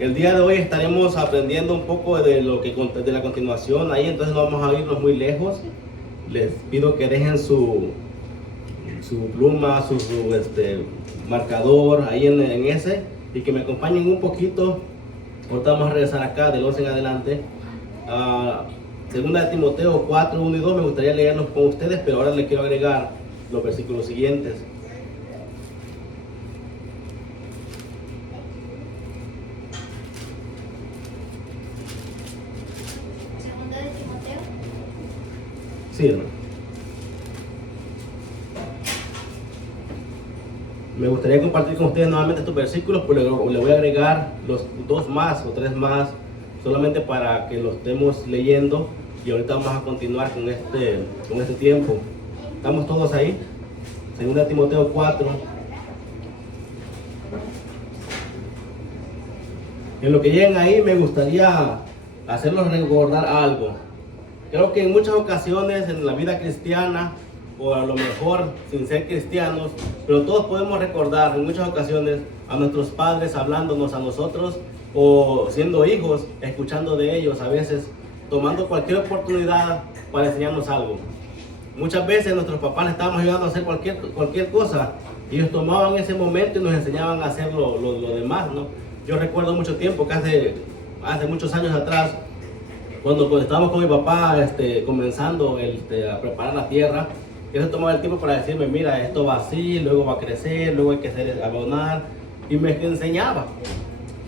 El día de hoy estaremos aprendiendo un poco de lo que de la continuación ahí, entonces no vamos a irnos muy lejos. Les pido que dejen su pluma, su marcador ahí en ese, y que me acompañen un poquito. Ahorita vamos a regresar acá del 11 en adelante. Segunda de Timoteo 4, 1 y 2 me gustaría leerlos con ustedes, pero ahora les quiero agregar los versículos siguientes. Segunda de Timoteo. Sí, hermano. Me gustaría compartir con ustedes nuevamente estos versículos, pero le voy a agregar los 2 más o 3 más, solamente para que los estemos leyendo, y ahorita vamos a continuar con este tiempo. ¿Estamos todos ahí? Segunda Timoteo 4. En lo que lleguen ahí, me gustaría hacerlos recordar algo. Creo que en muchas ocasiones en la vida cristiana, o a lo mejor sin ser cristianos, pero todos podemos recordar en muchas ocasiones a nuestros padres hablándonos a nosotros, o siendo hijos, escuchando de ellos, a veces tomando cualquier oportunidad para enseñarnos algo. Muchas veces nuestros papás les estábamos ayudando a hacer cualquier cosa, y ellos tomaban ese momento y nos enseñaban a hacer lo demás, ¿no? Yo recuerdo mucho tiempo, que hace muchos años atrás, cuando estábamos con mi papá comenzando a preparar la tierra, él se tomaba el tiempo para decirme: mira, esto va así, luego va a crecer, luego hay que abonar, y me enseñaba.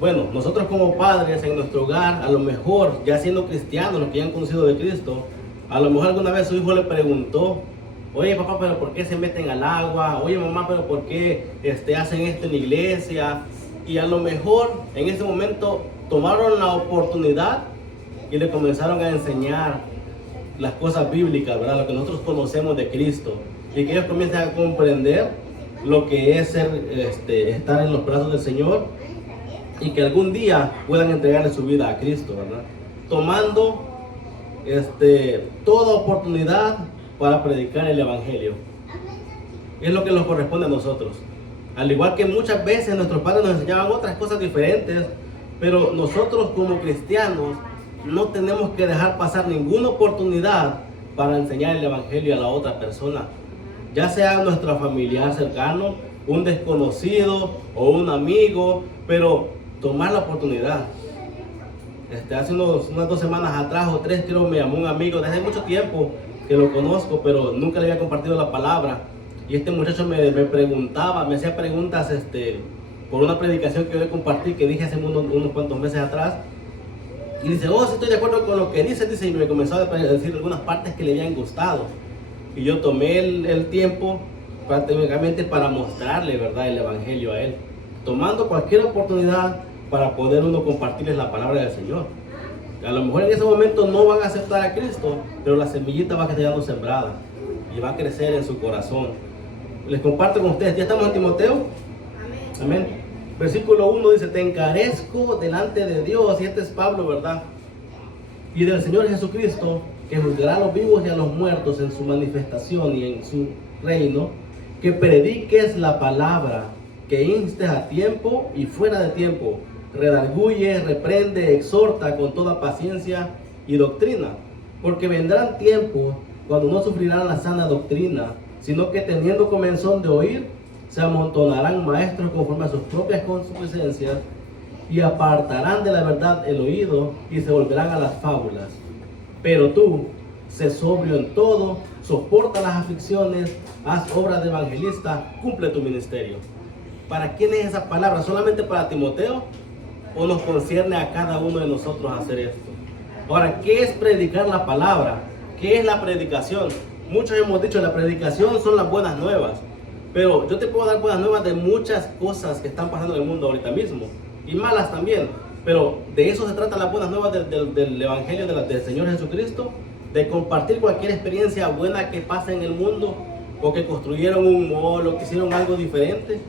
Bueno, nosotros como padres en nuestro hogar, a lo mejor ya siendo cristianos, los que ya han conocido de Cristo, a lo mejor alguna vez su hijo le preguntó: oye papá, pero ¿por qué se meten al agua? Oye mamá, pero ¿por qué hacen esto en la iglesia? Y a lo mejor en ese momento tomaron la oportunidad y le comenzaron a enseñar las cosas bíblicas, ¿verdad? Lo que nosotros conocemos de Cristo, y que ellos comiencen a comprender lo que es estar en los brazos del Señor, y que algún día puedan entregarle su vida a Cristo, ¿verdad? Tomando toda oportunidad para predicar el Evangelio. Es lo que nos corresponde a nosotros. Al igual que muchas veces nuestros padres nos enseñaban otras cosas diferentes, pero nosotros como cristianos no tenemos que dejar pasar ninguna oportunidad para enseñar el Evangelio a la otra persona, ya sea nuestro familiar cercano, un desconocido o un amigo, pero tomar la oportunidad. Hace unas 2 semanas atrás o 3, creo, me llamó un amigo desde mucho tiempo que lo conozco, pero nunca le había compartido la palabra, y este muchacho me preguntaba, me hacía preguntas por una predicación que yo le compartí, que dije hace unos cuantos meses atrás. Y dice: oh, sí, estoy de acuerdo con lo que dice, y me comenzó a decir algunas partes que le habían gustado. Y yo tomé el tiempo prácticamente para mostrarle, ¿verdad?, el Evangelio a él, tomando cualquier oportunidad para poder uno compartirles la palabra del Señor. A lo mejor en ese momento no van a aceptar a Cristo, pero la semillita va quedando sembrada y va a crecer en su corazón. Les comparto con ustedes, ya estamos en Timoteo. Amén. Amén. Versículo 1 dice: te encarezco delante de Dios, y es Pablo, ¿verdad?, y del Señor Jesucristo, que juzgará a los vivos y a los muertos en su manifestación y en su reino, que prediques la palabra, que instes a tiempo y fuera de tiempo, redarguye, reprende, exhorta con toda paciencia y doctrina, porque vendrán tiempos cuando no sufrirán la sana doctrina, sino que teniendo comezón de oír, se amontonarán maestros conforme a sus propias concupiscencias, y apartarán de la verdad el oído, y se volverán a las fábulas. Pero tú, sé sobrio en todo, soporta las aflicciones, haz obra de evangelista, cumple tu ministerio. ¿Para quién es esa palabra? ¿Solamente para Timoteo? ¿O nos concierne a cada uno de nosotros hacer esto? Ahora, ¿qué es predicar la palabra? ¿Qué es la predicación? Muchos hemos dicho, la predicación son las buenas nuevas. Pero yo te puedo dar buenas nuevas de muchas cosas que están pasando en el mundo ahorita mismo, y malas también. Pero de eso se trata las buenas nuevas del Evangelio del Señor Jesucristo, de compartir cualquier experiencia buena que pase en el mundo, o que construyeron un mall, o que hicieron algo diferente.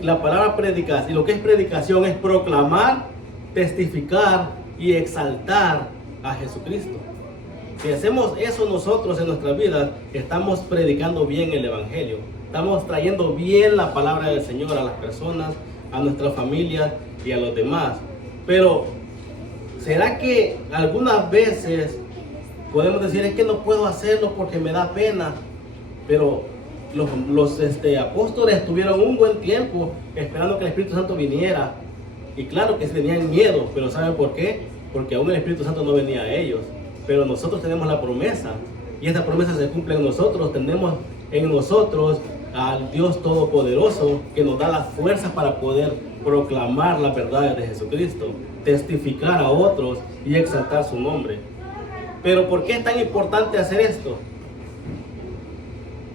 La palabra predicar, y lo que es predicación, es proclamar, testificar y exaltar a Jesucristo. Si hacemos eso nosotros en nuestras vidas, estamos predicando bien el Evangelio, estamos trayendo bien la palabra del Señor a las personas, a nuestras familias y a los demás. Pero, ¿será que algunas veces podemos decir, es que no puedo hacerlo porque me da pena? Pero los apóstoles tuvieron un buen tiempo esperando que el Espíritu Santo viniera. Y claro que sí tenían miedo, pero ¿saben por qué? Porque aún el Espíritu Santo no venía a ellos. Pero nosotros tenemos la promesa, y esta promesa se cumple en nosotros. Tenemos en nosotros al Dios Todopoderoso, que nos da las fuerzas para poder proclamar las verdades de Jesucristo, testificar a otros y exaltar su nombre. Pero ¿por qué es tan importante hacer esto?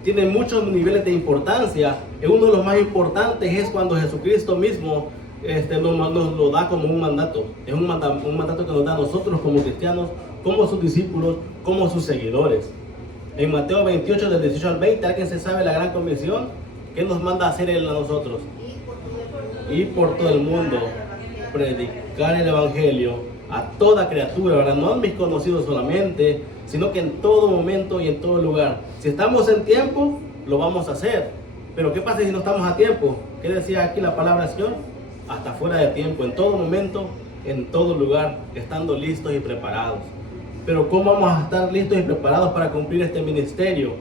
Tiene muchos niveles de importancia. Uno de los más importantes es cuando Jesucristo mismo nos lo da como un mandato. Es un mandato que nos da a nosotros como cristianos, como sus discípulos, como sus seguidores. En Mateo 28, del 18 al 20, ¿alguien se sabe la gran comisión? ¿Qué nos manda a hacer Él a nosotros? Ir por todo el mundo, predicar el Evangelio a toda criatura, ¿verdad? No a mis conocidos solamente, sino que en todo momento y en todo lugar. Si estamos en tiempo, lo vamos a hacer. Pero ¿qué pasa si no estamos a tiempo? ¿Qué decía aquí la palabra del Señor? Hasta fuera de tiempo, en todo momento, en todo lugar, estando listos y preparados. Pero ¿cómo vamos a estar listos y preparados para cumplir este ministerio?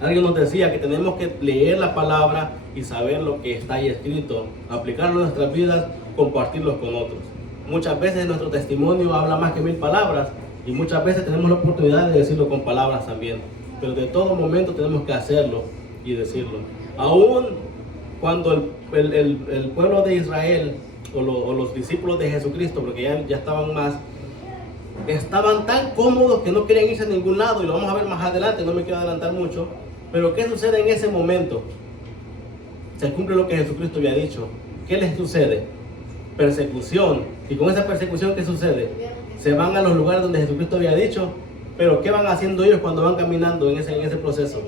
Alguien nos decía que tenemos que leer la palabra y saber lo que está ahí escrito, aplicarlo en nuestras vidas, compartirlo con otros. Muchas veces nuestro testimonio habla más que 1000 palabras, y muchas veces tenemos la oportunidad de decirlo con palabras también. Pero de todo momento tenemos que hacerlo y decirlo. Aún cuando el pueblo de Israel o los discípulos de Jesucristo, porque ya estaban tan cómodos que no querían irse a ningún lado, y lo vamos a ver más adelante, no me quiero adelantar mucho. Pero ¿qué sucede en ese momento? Se cumple lo que Jesucristo había dicho. ¿Qué les sucede? Persecución. Y con esa persecución, ¿qué sucede? Se van a los lugares donde Jesucristo había dicho. Pero ¿qué van haciendo ellos cuando van caminando en ese proceso?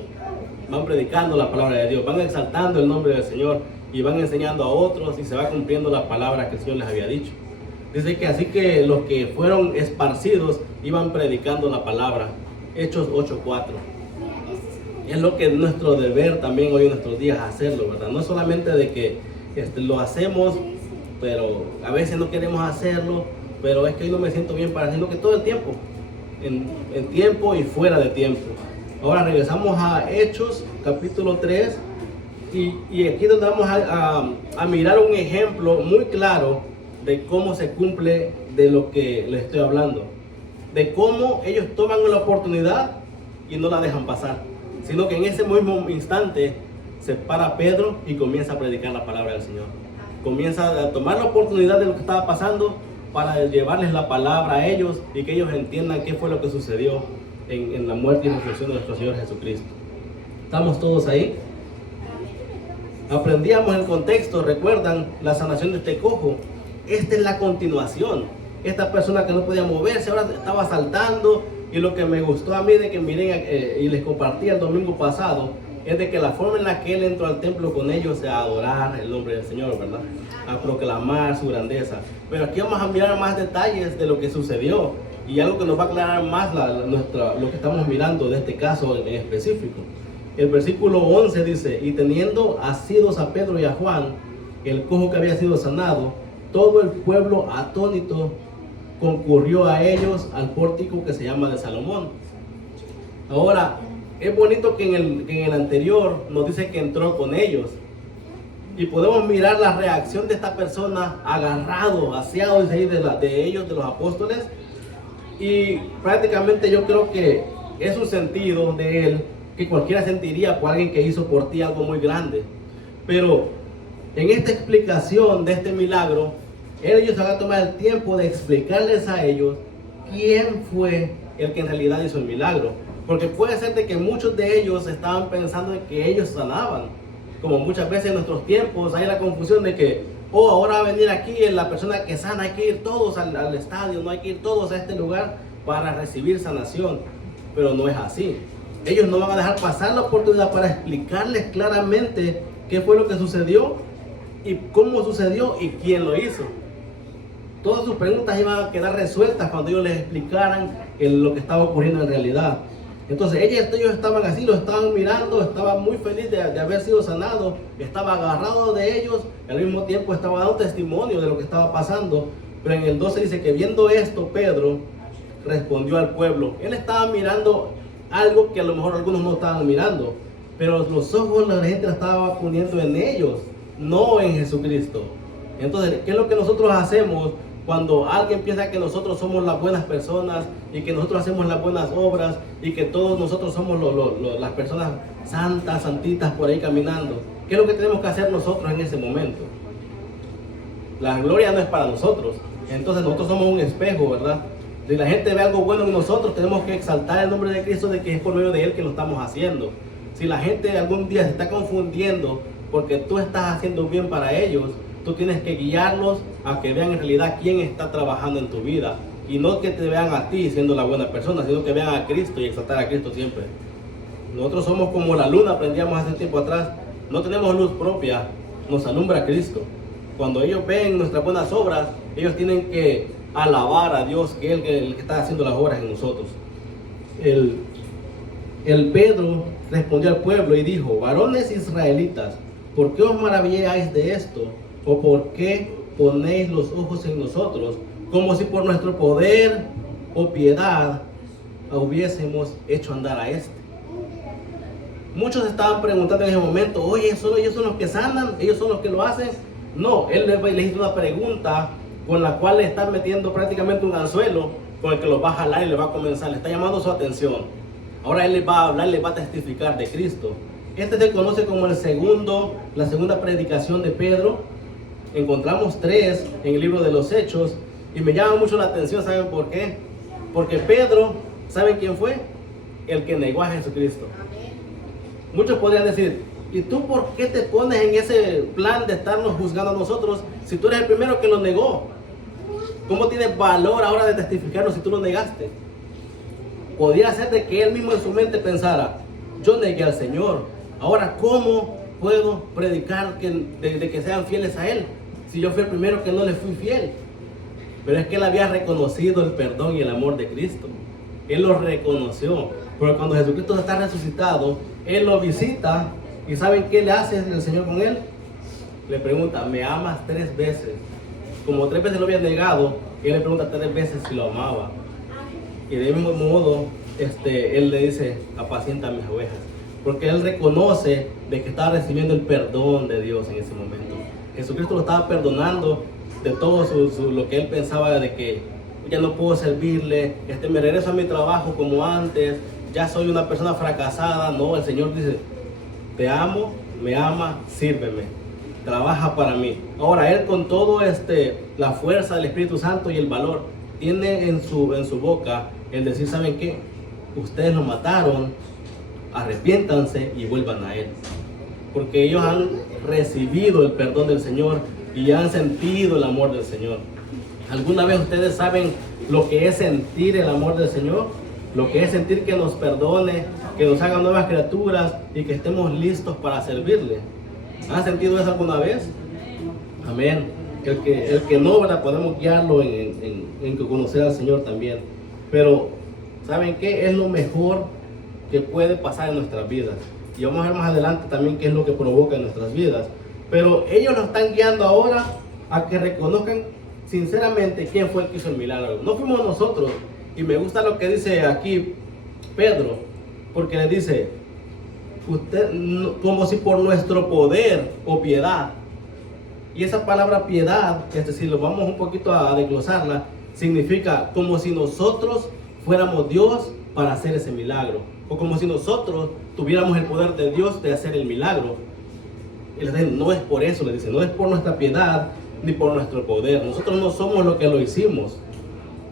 Van predicando la palabra de Dios, van exaltando el nombre del Señor y van enseñando a otros, y se va cumpliendo la palabra que el Señor les había dicho. Dice que así que los que fueron esparcidos iban predicando la palabra. Hechos 8:4. Es lo que es nuestro deber también hoy en nuestros días hacerlo, ¿verdad? No solamente de que lo hacemos, pero a veces no queremos hacerlo, pero es que hoy no me siento bien para hacerlo, que todo el tiempo, en tiempo y fuera de tiempo. Ahora regresamos a Hechos capítulo 3, y aquí nos vamos a mirar un ejemplo muy claro de cómo se cumple de lo que les estoy hablando, de cómo ellos toman la oportunidad y no la dejan pasar, sino que en ese mismo instante se para Pedro y comienza a predicar la palabra del Señor. Comienza a tomar la oportunidad de lo que estaba pasando para llevarles la palabra a ellos, y que ellos entiendan qué fue lo que sucedió en la muerte y resurrección de nuestro Señor Jesucristo. ¿Estamos todos ahí? Aprendíamos el contexto, ¿recuerdan? La sanación de este cojo. Esta es la continuación. Esta persona que no podía moverse ahora estaba saltando, y lo que me gustó a mí de que miren y les compartí el domingo pasado es de que la forma en la que él entró al templo con ellos es a adorar el nombre del Señor, ¿verdad? A proclamar su grandeza. Pero aquí vamos a mirar más detalles de lo que sucedió, y algo que nos va a aclarar más lo que estamos mirando de este caso en específico. El versículo 11 dice: y teniendo asidos a Pedro y a Juan, el cojo que había sido sanado, todo el pueblo atónito concurrió a ellos al pórtico que se llama de Salomón. Ahora, es bonito que en el anterior nos dice que entró con ellos, y podemos mirar la reacción de esta persona agarrado, aseado de ellos, de los apóstoles, y prácticamente yo creo que es un sentido de él que cualquiera sentiría por alguien que hizo por ti algo muy grande. Pero en esta explicación de este milagro, ellos van a tomar el tiempo de explicarles a ellos quién fue el que en realidad hizo el milagro. Porque puede ser de que muchos de ellos estaban pensando en que ellos sanaban. Como muchas veces en nuestros tiempos hay la confusión de que, ahora va a venir aquí la persona que sana, hay que ir todos al estadio, no hay que ir todos a este lugar para recibir sanación. Pero no es así. Ellos no van a dejar pasar la oportunidad para explicarles claramente qué fue lo que sucedió y cómo sucedió y quién lo hizo. Todas sus preguntas iban a quedar resueltas cuando ellos les explicaran lo que estaba ocurriendo en realidad. Entonces ellos estaban así, lo estaban mirando, estaban muy felices de haber sido sanados, estaba agarrado de ellos, y al mismo tiempo estaba dando testimonio de lo que estaba pasando. Pero en el 12 dice que viendo esto, Pedro respondió al pueblo. Él estaba mirando algo que a lo mejor algunos no estaban mirando, pero los ojos de la gente la estaba poniendo en ellos, no en Jesucristo. Entonces, ¿qué es lo que nosotros hacemos cuando alguien piensa que nosotros somos las buenas personas y que nosotros hacemos las buenas obras y que todos nosotros somos las personas santas, santitas por ahí caminando? ¿Qué es lo que tenemos que hacer nosotros en ese momento? La gloria no es para nosotros. Entonces nosotros somos un espejo, ¿verdad? Si la gente ve algo bueno en nosotros, tenemos que exaltar el nombre de Cristo, de que es por medio de Él que lo estamos haciendo. Si la gente algún día se está confundiendo porque tú estás haciendo bien para ellos, tú tienes que guiarlos a que vean en realidad quién está trabajando en tu vida. Y no que te vean a ti siendo la buena persona, sino que vean a Cristo y exaltar a Cristo siempre. Nosotros somos como la luna, aprendíamos hace tiempo atrás. No tenemos luz propia, nos alumbra Cristo. Cuando ellos ven nuestras buenas obras, ellos tienen que alabar a Dios, que es el que está haciendo las obras en nosotros. El Pedro respondió al pueblo y dijo: varones israelitas, ¿por qué os maravilláis de esto? ¿O por qué ponéis los ojos en nosotros, como si por nuestro poder o piedad hubiésemos hecho andar a este? Muchos estaban preguntando en ese momento: oye, ellos son los que sanan, ellos son los que lo hacen. No, él le hizo una pregunta con la cual le está metiendo prácticamente un anzuelo con el que los va a jalar y le va a comenzar, le está llamando su atención. Ahora él les va a hablar, les va a testificar de Cristo. Este se conoce como la segunda predicación de Pedro. Encontramos 3 en el libro de los Hechos y me llama mucho la atención. ¿Saben por qué? Porque Pedro, ¿saben quién fue? El que negó a Jesucristo. Muchos podrían decir: ¿y tú por qué te pones en ese plan de estarnos juzgando a nosotros si tú eres el primero que lo negó? ¿Cómo tienes valor ahora de testificarnos si tú lo negaste? Podría ser de que él mismo en su mente pensara: yo negué al Señor, ahora ¿cómo puedo predicar de que sean fieles a Él si yo fui el primero que no le fui fiel? Pero es que él había reconocido el perdón y el amor de Cristo. Él lo reconoció. Pero cuando Jesucristo está resucitado, Él lo visita. ¿Y saben qué le hace el Señor con él? Le pregunta: ¿me amas 3 veces? Como 3 veces lo había negado, Él le pregunta 3 veces si lo amaba. Y de mismo modo, Él le dice: apacienta mis ovejas. Porque Él reconoce de que estaba recibiendo el perdón de Dios en ese momento. Jesucristo lo estaba perdonando de todo lo que Él pensaba de que ya no puedo servirle, me regreso a mi trabajo como antes, ya soy una persona fracasada. No, el Señor dice: te amo, me ama, sírveme, trabaja para mí. Ahora Él, con todo la fuerza del Espíritu Santo y el valor, tiene en su boca el decir: ¿saben qué? Ustedes lo mataron, arrepiéntanse y vuelvan a Él. Porque ellos han recibido el perdón del Señor y han sentido el amor del Señor. ¿Alguna vez ustedes saben lo que es sentir el amor del Señor? Lo que es sentir que nos perdone, que nos haga nuevas criaturas y que estemos listos para servirle. ¿Han sentido eso alguna vez? Amén. El que no, ¿verdad? Podemos guiarlo en conocer al Señor también. Pero, ¿saben qué? Es lo mejor que puede pasar en nuestras vidas. Y vamos a ver más adelante también qué es lo que provoca en nuestras vidas. Pero ellos nos están guiando ahora a que reconozcan sinceramente quién fue el que hizo el milagro. No fuimos nosotros. Y me gusta lo que dice aquí Pedro, porque le dice: usted, como si por nuestro poder o piedad. Y esa palabra piedad, si lo vamos un poquito a desglosarla, significa como si nosotros fuéramos Dios para hacer ese milagro, o como si nosotros tuviéramos el poder de Dios de hacer el milagro. Y le dice: no es por eso, le dice, no es por nuestra piedad ni por nuestro poder. Nosotros no somos los que lo hicimos,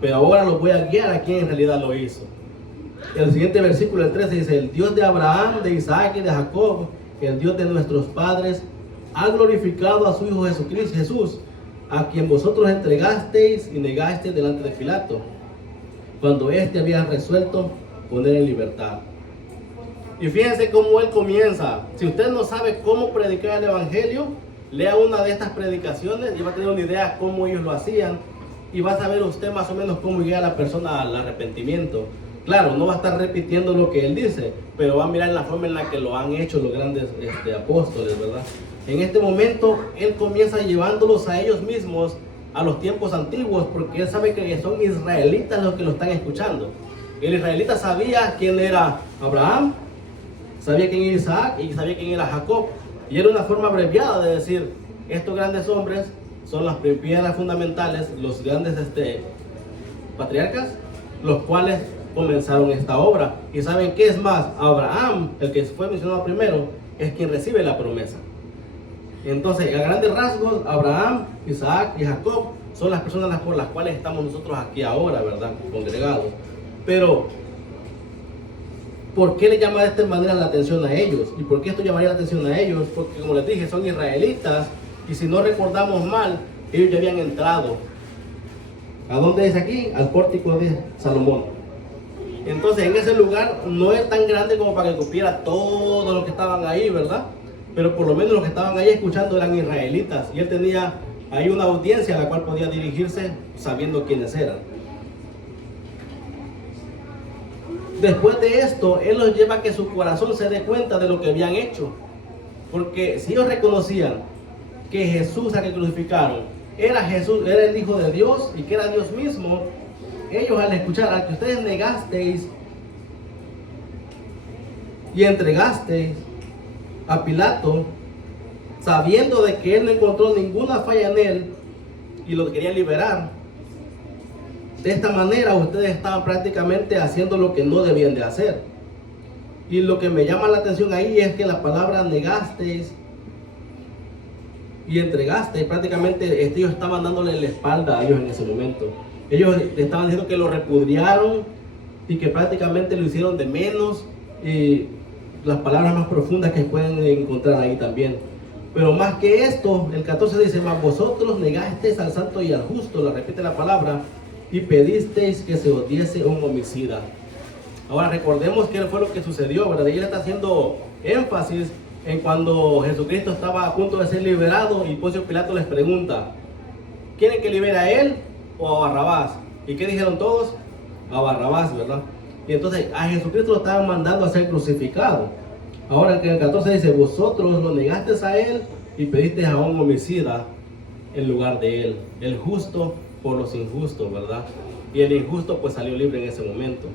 pero ahora los voy a guiar a quien en realidad lo hizo. El siguiente versículo, el 13, dice: el Dios de Abraham, de Isaac y de Jacob, el Dios de nuestros padres, ha glorificado a su Hijo Jesucristo, Jesús, a quien vosotros entregasteis y negasteis delante de Pilato, cuando éste había resuelto poner en libertad. Y fíjense cómo él comienza. Si usted no sabe cómo predicar el Evangelio, lea una de estas predicaciones y va a tener una idea cómo ellos lo hacían. Y va a saber usted más o menos cómo guiar a la persona al arrepentimiento. Claro, no va a estar repitiendo lo que él dice, pero va a mirar la forma en la que lo han hecho los grandes apóstoles, ¿verdad? En este momento, él comienza llevándolos a ellos mismos a los tiempos antiguos, porque él sabe que son israelitas los que lo están escuchando. El israelita sabía quién era Abraham, sabía quién era Isaac y sabía quién era Jacob. Y era una forma abreviada de decir, estos grandes hombres son las piedras fundamentales, los grandes patriarcas, los cuales comenzaron esta obra. Y saben qué es más, Abraham, el que fue mencionado primero, es quien recibe la promesa. Entonces, a grandes rasgos, Abraham, Isaac y Jacob son las personas por las cuales estamos nosotros aquí ahora, ¿verdad? Congregados. Pero, ¿por qué le llama de esta manera la atención a ellos? ¿Y por qué esto llamaría la atención a ellos? Porque, como les dije, son israelitas. Y si no recordamos mal, ellos ya habían entrado. ¿A dónde es aquí? Al pórtico de Salomón. Entonces, en ese lugar no es tan grande como para que cupiera todo lo que estaban ahí, ¿verdad? Pero por lo menos los que estaban ahí escuchando eran israelitas. Y él tenía ahí una audiencia a la cual podía dirigirse sabiendo quiénes eran. Después de esto, él los lleva a que su corazón se dé cuenta de lo que habían hecho. Porque si ellos reconocían que Jesús a que crucificaron era Jesús, era el Hijo de Dios y que era Dios mismo, ellos al escuchar al que ustedes negasteis y entregasteis a Pilato, sabiendo de que él no encontró ninguna falla en él y lo quería liberar, de esta manera ustedes estaban prácticamente haciendo lo que no debían de hacer. Y lo que me llama la atención ahí es que la palabra negasteis y entregasteis, prácticamente ellos estaban dándole la espalda a ellos en ese momento. Ellos estaban diciendo que lo repudiaron y que prácticamente lo hicieron de menos, y las palabras más profundas que pueden encontrar ahí también. Pero más que esto, el 14 dice, mas vosotros negasteis al santo y al justo, la repite la palabra, y pedisteis que se os diese un homicida. Ahora recordemos qué fue lo que sucedió, ¿verdad? Y él está haciendo énfasis en cuando Jesucristo estaba a punto de ser liberado y Poncio Pilato les pregunta, ¿quieren que libere a él o a Barrabás? ¿Y qué dijeron todos? A Barrabás, ¿verdad? Y entonces a Jesucristo lo estaban mandando a ser crucificado. Ahora en el 14 dice, vosotros lo negasteis a él y pedisteis a un homicida en lugar de él, el justo por los injustos, ¿verdad? Y el injusto pues salió libre en ese momento.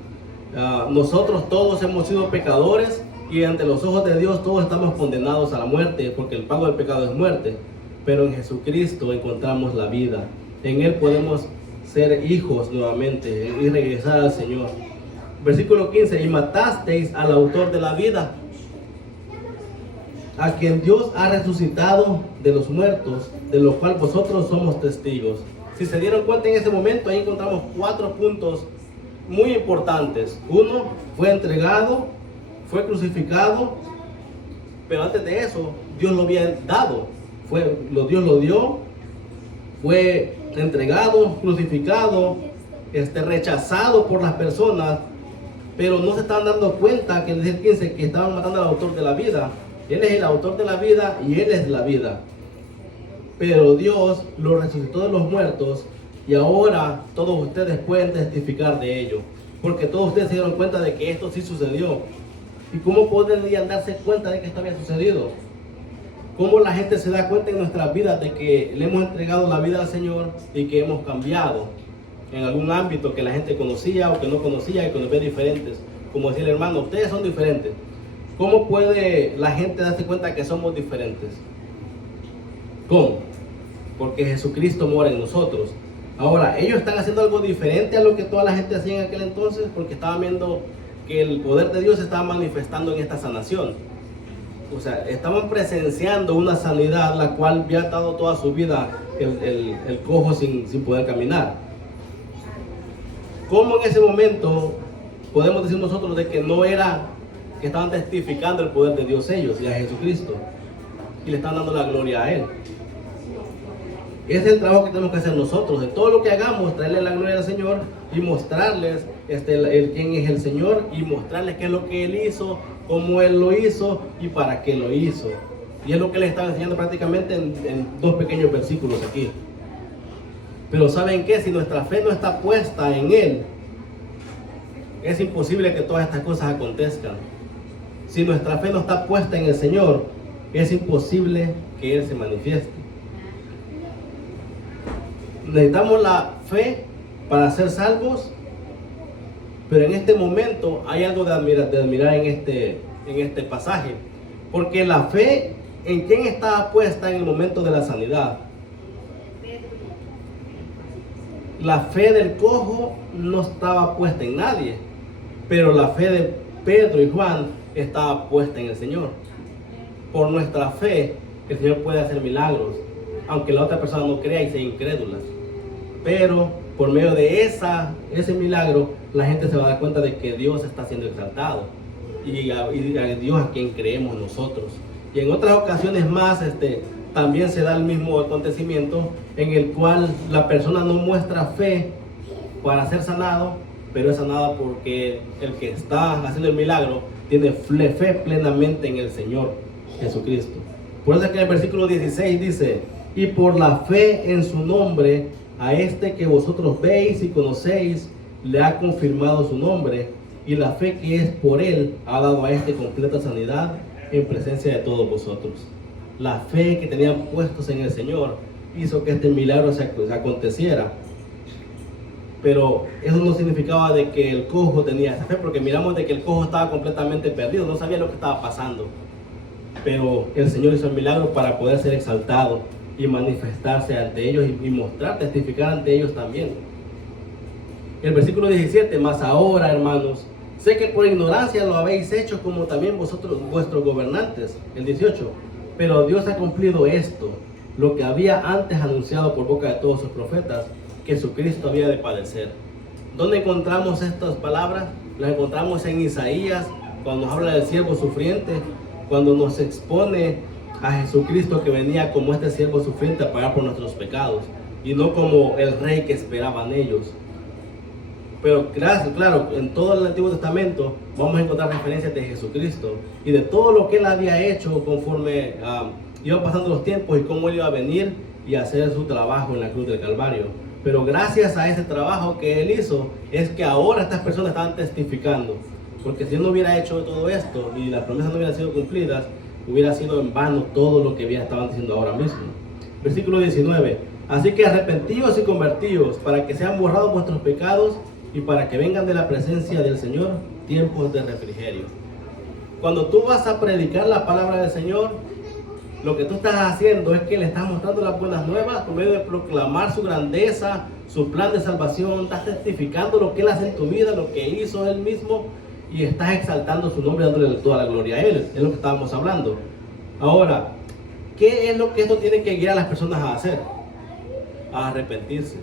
Nosotros todos hemos sido pecadores y ante los ojos de Dios todos estamos condenados a la muerte, porque el pago del pecado es muerte. Pero en Jesucristo encontramos la vida. En Él podemos ser hijos nuevamente y regresar al Señor. Versículo 15, y matasteis al autor de la vida, a quien Dios ha resucitado de los muertos, de lo cual vosotros somos testigos. Si se dieron cuenta en ese momento, ahí encontramos 4 puntos muy importantes. Uno, fue entregado, fue crucificado, pero antes de eso, Dios lo había dado. Dios lo dio, fue entregado, crucificado, rechazado por las personas, pero no se estaban dando cuenta que desde el 15 que estaban matando al autor de la vida. Él es el autor de la vida y Él es la vida. Pero Dios lo resucitó de los muertos y ahora todos ustedes pueden testificar de ello. Porque todos ustedes se dieron cuenta de que esto sí sucedió. ¿Y cómo podrían darse cuenta de que esto había sucedido? ¿Cómo la gente se da cuenta en nuestras vidas de que le hemos entregado la vida al Señor y que hemos cambiado en algún ámbito que la gente conocía o que no conocía y que nos ve diferentes? Como decía el hermano, ustedes son diferentes. ¿Cómo puede la gente darse cuenta que somos diferentes? ¿Cómo? Porque Jesucristo mora en nosotros. Ahora, ellos están haciendo algo diferente a lo que toda la gente hacía en aquel entonces, porque estaban viendo que el poder de Dios se estaba manifestando en esta sanación. O sea, estaban presenciando una sanidad la cual había dado toda su vida el cojo sin poder caminar. ¿Cómo en ese momento podemos decir nosotros de que no era que estaban testificando el poder de Dios ellos y a Jesucristo y le están dando la gloria a Él? Ese es el trabajo que tenemos que hacer nosotros, de todo lo que hagamos, traerle la gloria al Señor y mostrarles quién es el Señor y mostrarles qué es lo que Él hizo, cómo Él lo hizo y para qué lo hizo. Y es lo que les estaba enseñando prácticamente en 2 pequeños versículos aquí. Pero ¿saben qué? Si nuestra fe no está puesta en Él, es imposible que todas estas cosas acontezcan. Si nuestra fe no está puesta en el Señor, es imposible que Él se manifieste. Necesitamos la fe para ser salvos, pero en este momento hay algo de admirar en este pasaje, porque la fe, ¿en quién estaba puesta en el momento de la sanidad? La fe del cojo no estaba puesta en nadie, pero la fe de Pedro y Juan estaba puesta en el Señor. Por nuestra fe, el Señor puede hacer milagros, aunque la otra persona no crea y sea incrédula. Pero por medio de ese milagro, la gente se va a dar cuenta de que Dios está siendo exaltado y a Dios a quien creemos nosotros. Y en otras ocasiones más, también se da el mismo acontecimiento en el cual la persona no muestra fe para ser sanado, pero es sanado porque el que está haciendo el milagro tiene fe plenamente en el Señor Jesucristo. Por eso es que en el versículo 16 dice: y por la fe en su nombre, a este que vosotros veis y conocéis, le ha confirmado su nombre, y la fe que es por él ha dado a este completa sanidad en presencia de todos vosotros. La fe que tenían puestos en el Señor hizo que este milagro se aconteciera. Pero eso no significaba de que el cojo tenía esa fe, porque miramos de que el cojo estaba completamente perdido, no sabía lo que estaba pasando. Pero el Señor hizo el milagro para poder ser exaltado y manifestarse ante ellos y mostrar, testificar ante ellos también. El versículo 17: mas ahora, hermanos, sé que por ignorancia lo habéis hecho, como también vosotros, vuestros gobernantes. El 18: pero Dios ha cumplido esto, lo que había antes anunciado por boca de todos sus profetas, que Jesucristo había de padecer. ¿Dónde encontramos estas palabras? Las encontramos en Isaías, cuando nos habla del siervo sufriente, cuando nos expone a Jesucristo que venía como este siervo sufriente a pagar por nuestros pecados, y no como el rey que esperaban ellos. Pero claro, en todo el Antiguo Testamento vamos a encontrar referencias de Jesucristo y de todo lo que Él había hecho conforme iban pasando los tiempos y cómo Él iba a venir y hacer su trabajo en la cruz del Calvario. Pero gracias a ese trabajo que Él hizo, es que ahora estas personas estaban testificando. Porque si Él no hubiera hecho todo esto y las promesas no hubieran sido cumplidas, hubiera sido en vano todo lo que estaban diciendo ahora mismo. Versículo 19: así que arrepentíos y convertíos, para que sean borrados vuestros pecados y para que vengan de la presencia del Señor tiempos de refrigerio. Cuando tú vas a predicar la palabra del Señor, lo que tú estás haciendo es que le estás mostrando las buenas nuevas por medio de proclamar su grandeza, su plan de salvación. Estás testificando lo que Él hace en tu vida, lo que hizo Él mismo, y estás exaltando su nombre, dándole toda la gloria a Él. Es lo que estábamos hablando. Ahora, ¿qué es lo que esto tiene que guiar a las personas a hacer? A arrepentirse.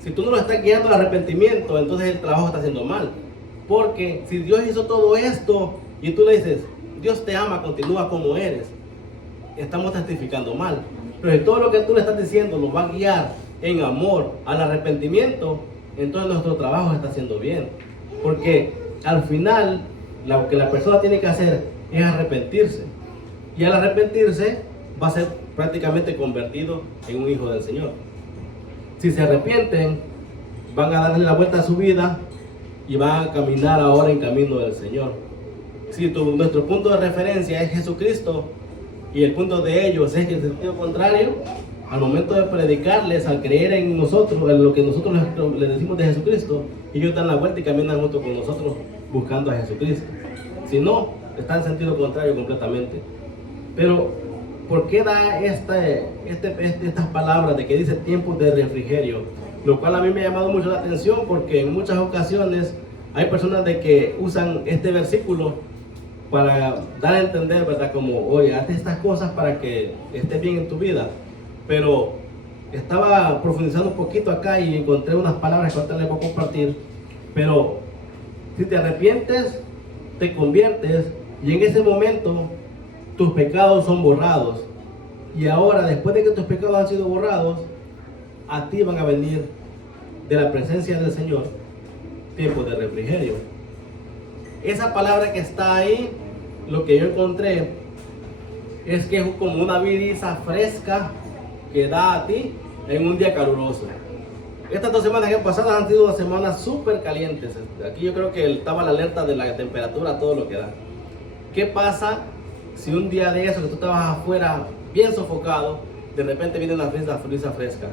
Si tú no lo estás guiando al arrepentimiento, entonces el trabajo está haciendo mal. Porque si Dios hizo todo esto y tú le dices: Dios te ama, continúa como eres, estamos testificando mal. Pero si todo lo que tú le estás diciendo lo va a guiar en amor al arrepentimiento, entonces nuestro trabajo está haciendo bien. Porque al final lo que la persona tiene que hacer es arrepentirse. Y al arrepentirse va a ser prácticamente convertido en un hijo del Señor. Si se arrepienten, van a darle la vuelta a su vida y van a caminar ahora en camino del Señor. Si nuestro punto de referencia es Jesucristo y el punto de ellos es el sentido contrario, al momento de predicarles, al creer en nosotros, en lo que nosotros les decimos de Jesucristo, ellos dan la vuelta y caminan junto con nosotros buscando a Jesucristo. Si no, está en sentido contrario completamente. Pero ¿por qué da estas palabras de que dice tiempos de refrigerio? Lo cual a mí me ha llamado mucho la atención, porque en muchas ocasiones hay personas de que usan este versículo para dar a entender, ¿verdad? Como, oye, haz estas cosas para que estés bien en tu vida. Pero estaba profundizando un poquito acá y encontré unas palabras que ahorita les voy a compartir. Pero si te arrepientes, te conviertes, y en ese momento tus pecados son borrados. Y ahora, después de que tus pecados han sido borrados, a ti van a venir de la presencia del Señor tiempos de refrigerio. Esa palabra que está ahí, lo que yo encontré es que es como una brisa fresca que da a ti en un día caluroso. Estas 2 semanas que han pasado han sido unas semanas súper calientes. Aquí yo creo que estaba la alerta de la temperatura, todo lo que da. ¿Qué pasa si un día de eso que tú estabas afuera bien sofocado, de repente viene una brisa fresca?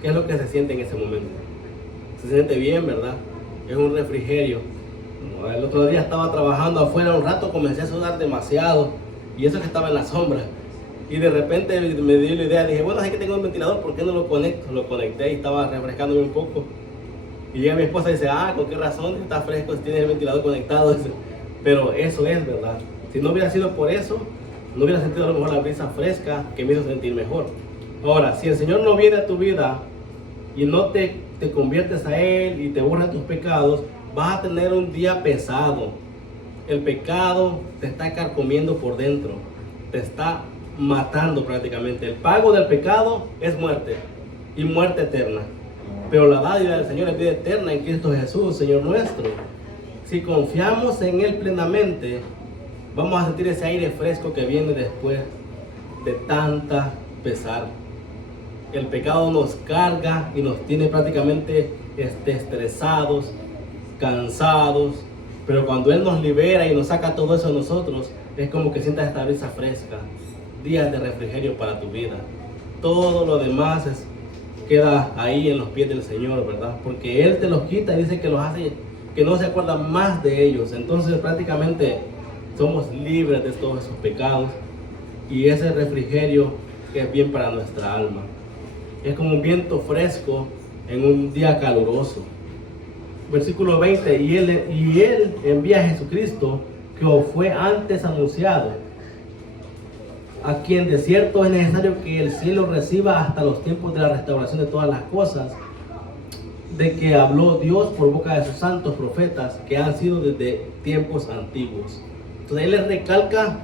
¿Qué es lo que se siente en ese momento? Se siente bien, ¿verdad? Es un refrigerio. El otro día estaba trabajando afuera un rato, comencé a sudar demasiado, y eso que estaba en la sombra. Y de repente me dio la idea, dije, bueno, es que tengo un ventilador, ¿por qué no lo conecto? Lo conecté y estaba refrescándome un poco. Y llega mi esposa y dice, ¿con qué razón está fresco si tienes el ventilador conectado? Pero eso es, ¿verdad? Si no hubiera sido por eso, no hubiera sentido a lo mejor la brisa fresca que me hizo sentir mejor. Ahora, si el Señor no viene a tu vida y no te conviertes a Él y te borra tus pecados, vas a tener un día pesado. El pecado te está carcomiendo por dentro, te está matando prácticamente. El pago del pecado es muerte, y muerte eterna. Pero la dádiva del Señor es vida eterna en Cristo Jesús, Señor nuestro. Si confiamos en Él plenamente, vamos a sentir ese aire fresco que viene después de tanta pesar. El pecado nos carga y nos tiene prácticamente estresados, cansados, pero cuando Él nos libera y nos saca todo eso de nosotros, es como que sientas esta brisa fresca, días de refrigerio para tu vida. Todo lo demás queda ahí en los pies del Señor, ¿verdad? Porque Él te los quita y dice que los hace, que no se acuerdan más de ellos. Entonces prácticamente somos libres de todos esos pecados, y ese refrigerio es bien para nuestra alma. Es como un viento fresco en un día caluroso. Versículo 20, y él envía a Jesucristo, que os fue antes anunciado, a quien de cierto es necesario que el cielo reciba hasta los tiempos de la restauración de todas las cosas, de que habló Dios por boca de sus santos profetas, que han sido desde tiempos antiguos. Entonces Él les recalca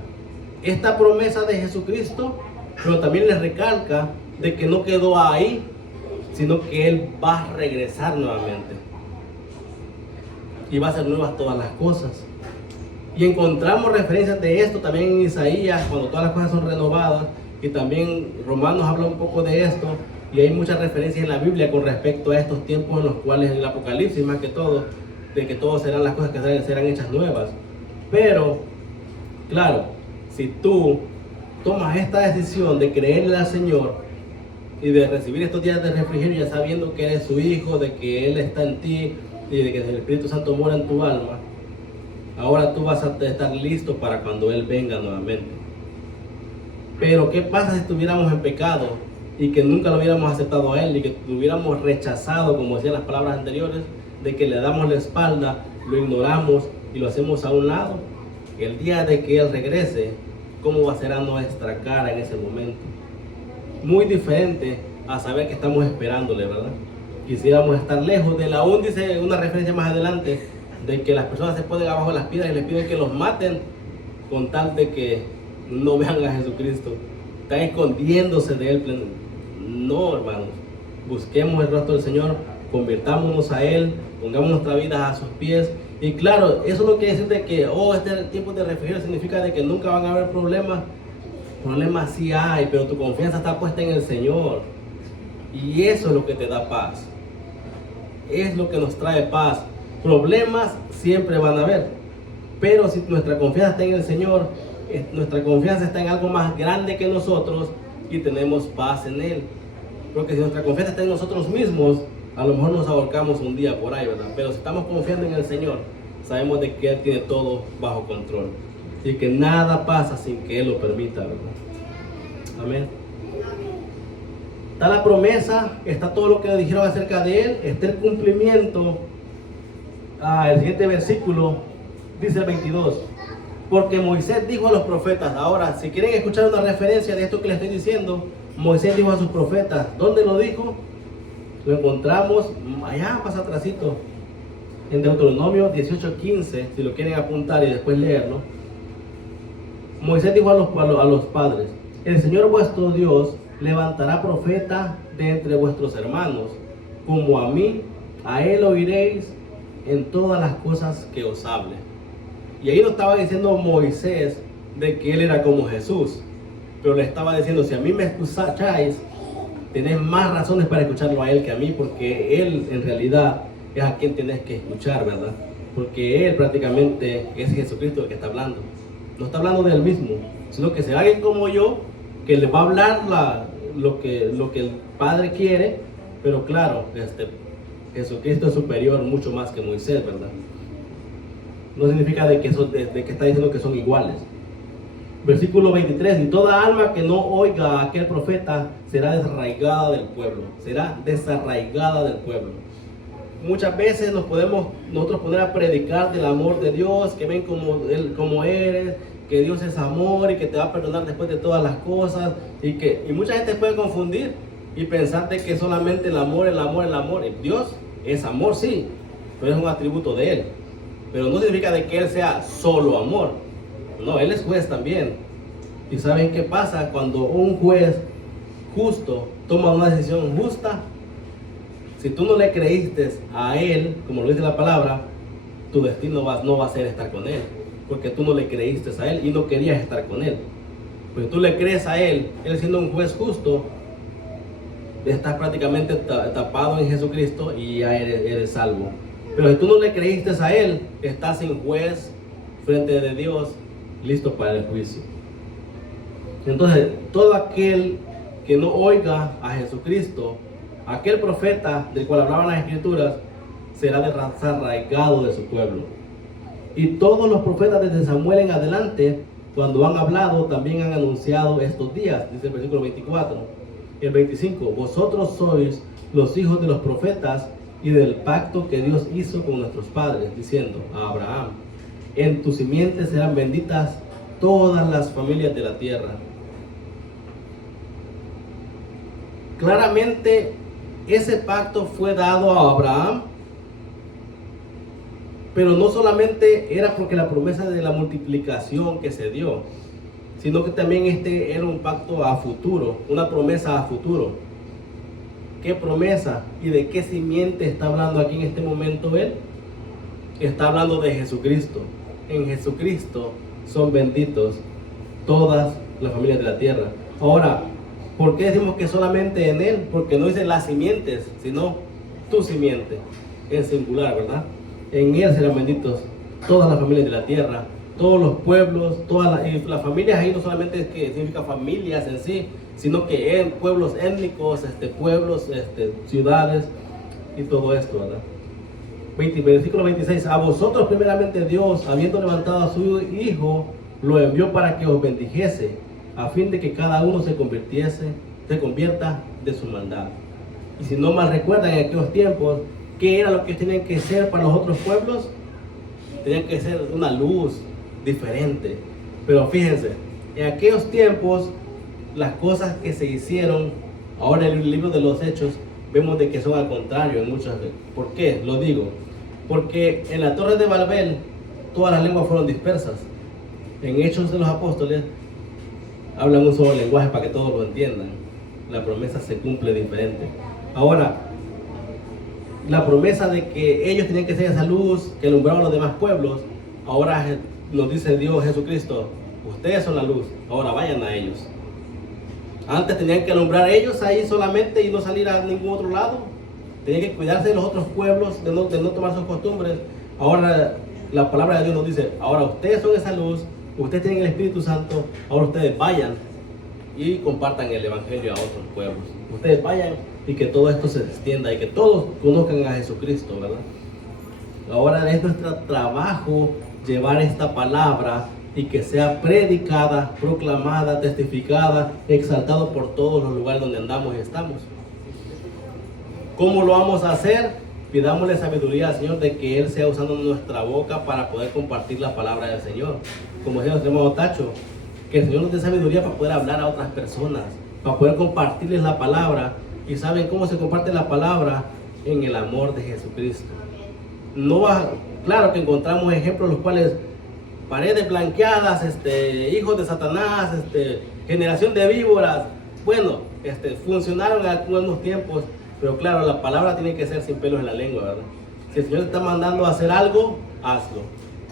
esta promesa de Jesucristo, pero también les recalca de que no quedó ahí, sino que Él va a regresar nuevamente y va a hacer nuevas todas las cosas. Y encontramos referencias de esto también en Isaías, cuando todas las cosas son renovadas, y también Romanos habla un poco de esto, y hay muchas referencias en la Biblia con respecto a estos tiempos en los cuales en el Apocalipsis más que todo, de que todas serán las cosas que serán hechas nuevas. Pero, claro, si tú tomas esta decisión de creerle al Señor y de recibir estos días de refrigerio, ya sabiendo que eres su hijo, de que Él está en ti y de que el Espíritu Santo mora en tu alma, ahora tú vas a estar listo para cuando Él venga nuevamente. Pero ¿qué pasa si estuviéramos en pecado y que nunca lo hubiéramos aceptado a Él y que lo hubiéramos rechazado, como decían las palabras anteriores, de que le damos la espalda, lo ignoramos y lo hacemos a un lado? El día de que Él regrese, ¿cómo va a ser a nuestra cara en ese momento? Muy diferente a saber que estamos esperándole, ¿verdad? Quisiéramos estar lejos de él. Aún dice una referencia más adelante de que las personas se ponen abajo de las piedras y les piden que los maten con tal de que no vean a Jesucristo. Están escondiéndose de Él. No, hermanos. Busquemos el rostro del Señor, convirtámonos a Él, pongamos nuestra vida a sus pies. Y claro, eso no quiere decir de que este tiempo de refrigerio significa de que nunca van a haber problemas. Problemas sí hay, pero tu confianza está puesta en el Señor. Y eso es lo que te da paz. Es lo que nos trae paz. Problemas siempre van a haber, pero si nuestra confianza está en el Señor, nuestra confianza está en algo más grande que nosotros y tenemos paz en Él. Porque si nuestra confianza está en nosotros mismos, a lo mejor nos ahorcamos un día por ahí, ¿verdad? Pero si estamos confiando en el Señor, sabemos de que Él tiene todo bajo control y que nada pasa sin que Él lo permita, ¿verdad? Amén. Está la promesa, está todo lo que dijeron acerca de Él, está el cumplimiento. El siguiente versículo dice el 22, porque Moisés dijo a los profetas. Ahora, si quieren escuchar una referencia de esto que les estoy diciendo, Moisés dijo a sus profetas. ¿Dónde lo dijo? Lo encontramos allá, más atrásito, en Deuteronomio 18:15, si lo quieren apuntar y después leerlo. Moisés dijo a los padres: el Señor vuestro Dios levantará profeta de entre vuestros hermanos, como a mí, a Él oiréis en todas las cosas que os hable. Y ahí no estaba diciendo Moisés de que él era como Jesús, pero le estaba diciendo: si a mí me escucháis, tenés más razones para escucharlo a Él que a mí, porque Él en realidad es a quien tenés que escuchar, ¿verdad? Porque Él prácticamente es Jesucristo el que está hablando. No está hablando de Él mismo, sino que será alguien como yo que le va a hablar lo que el Padre quiere, pero claro, Jesucristo es superior mucho más que Moisés, ¿verdad? No significa de que está diciendo que son iguales. Versículo 23, y toda alma que no oiga a aquel profeta será desarraigada del pueblo, será desarraigada del pueblo. Muchas veces nosotros poner a predicar del amor de Dios, que ven como eres, que Dios es amor y que te va a perdonar después de todas las cosas, y mucha gente puede confundir y pensar de que solamente el amor. Dios es amor, sí, pero es un atributo de Él. Pero no significa de que Él sea solo amor. No, Él es juez también. ¿Y saben qué pasa cuando un juez justo toma una decisión justa? Si tú no le creíste a Él, como lo dice la palabra, tu destino no va a ser estar con Él, porque tú no le creíste a Él y no querías estar con Él. Pues tú le crees a Él siendo un juez justo, estás prácticamente tapado en Jesucristo y ya eres salvo. Pero si tú no le creíste a Él, estás sin juez frente de Dios, listo para el juicio. Entonces, todo aquel que no oiga a Jesucristo, aquel profeta del cual hablaban las Escrituras, será desarraigado de su pueblo. Y todos los profetas desde Samuel en adelante, cuando han hablado, también han anunciado estos días, dice el versículo 24. El 25, vosotros sois los hijos de los profetas y del pacto que Dios hizo con nuestros padres, diciendo a Abraham, en tu simiente serán benditas todas las familias de la tierra. Claramente ese pacto fue dado a Abraham, pero no solamente era porque la promesa de la multiplicación que se dio, sino que también era un pacto a futuro, una promesa a futuro. ¿Qué promesa y de qué simiente está hablando aquí en este momento Él? Está hablando de Jesucristo. En Jesucristo son benditos todas las familias de la tierra. Ahora, ¿por qué decimos que solamente en Él? Porque no dice las simientes, sino tu simiente, en singular, ¿verdad? En Él serán benditos todas las familias de la tierra, todos los pueblos, y las familias ahí no solamente es que significa familias en sí, sino que en pueblos étnicos, pueblos, ciudades y todo esto, ¿verdad? Versículo 26, a vosotros primeramente Dios, habiendo levantado a su Hijo, lo envió para que os bendijese, a fin de que cada uno se convierta de su maldad. Y si no mal recuerdan, en aquellos tiempos, ¿qué era lo que tenían que ser para los otros pueblos? Tenían que ser una luz diferente. Pero fíjense, en aquellos tiempos, las cosas que se hicieron, ahora en el libro de los Hechos, vemos de que son al contrario en muchas veces. ¿Por qué? Lo digo. Porque en la Torre de Babel, todas las lenguas fueron dispersas. En Hechos de los Apóstoles, hablan un solo lenguaje para que todos lo entiendan. La promesa se cumple diferente. Ahora, la promesa de que ellos tenían que ser esa luz que alumbraba a los demás pueblos, ahora nos dice Dios Jesucristo, ustedes son la luz, ahora vayan a ellos. Antes tenían que alumbrar ellos ahí solamente y no salir a ningún otro lado. Tenían que cuidarse de los otros pueblos, de no tomar sus costumbres. Ahora la palabra de Dios nos dice, ahora ustedes son esa luz, ustedes tienen el Espíritu Santo, ahora ustedes vayan y compartan el Evangelio a otros pueblos. Ustedes vayan y que todo esto se extienda y que todos conozcan a Jesucristo, ¿verdad? Ahora es nuestro trabajo llevar esta palabra y que sea predicada, proclamada, testificada, exaltado por todos los lugares donde andamos y estamos. ¿Cómo lo vamos a hacer? Pidámosle sabiduría al Señor de que Él sea usando nuestra boca para poder compartir la palabra del Señor. Como decía nuestro hermano Tacho, que el Señor nos dé sabiduría para poder hablar a otras personas, para poder compartirles la palabra. ¿Y saben cómo se comparte la palabra? En el amor de Jesucristo. Claro que encontramos ejemplos los cuales paredes blanqueadas, hijos de Satanás, generación de víboras, bueno, funcionaron en algunos tiempos, pero claro, la palabra tiene que ser sin pelos en la lengua, ¿verdad? Si el Señor te está mandando a hacer algo, hazlo.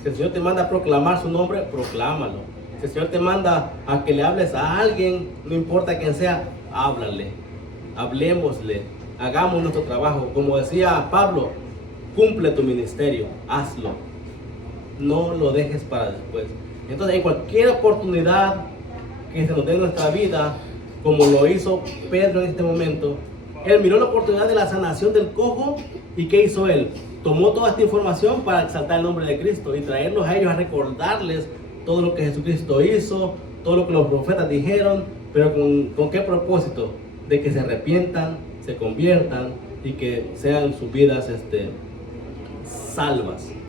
Si el Señor te manda a proclamar su nombre, proclámalo. Si el Señor te manda a que le hables a alguien, no importa quién sea, háblale. hablemosle, hagamos nuestro trabajo. Como decía Pablo, cumple tu ministerio, hazlo. No lo dejes para después. Entonces, en cualquier oportunidad que se nos dé en nuestra vida, como lo hizo Pedro en este momento, él miró la oportunidad de la sanación del cojo y ¿qué hizo él? Tomó toda esta información para exaltar el nombre de Cristo y traerlos a ellos a recordarles todo lo que Jesucristo hizo, todo lo que los profetas dijeron, pero ¿con qué propósito? De que se arrepientan, se conviertan y que sean sus vidas salvas.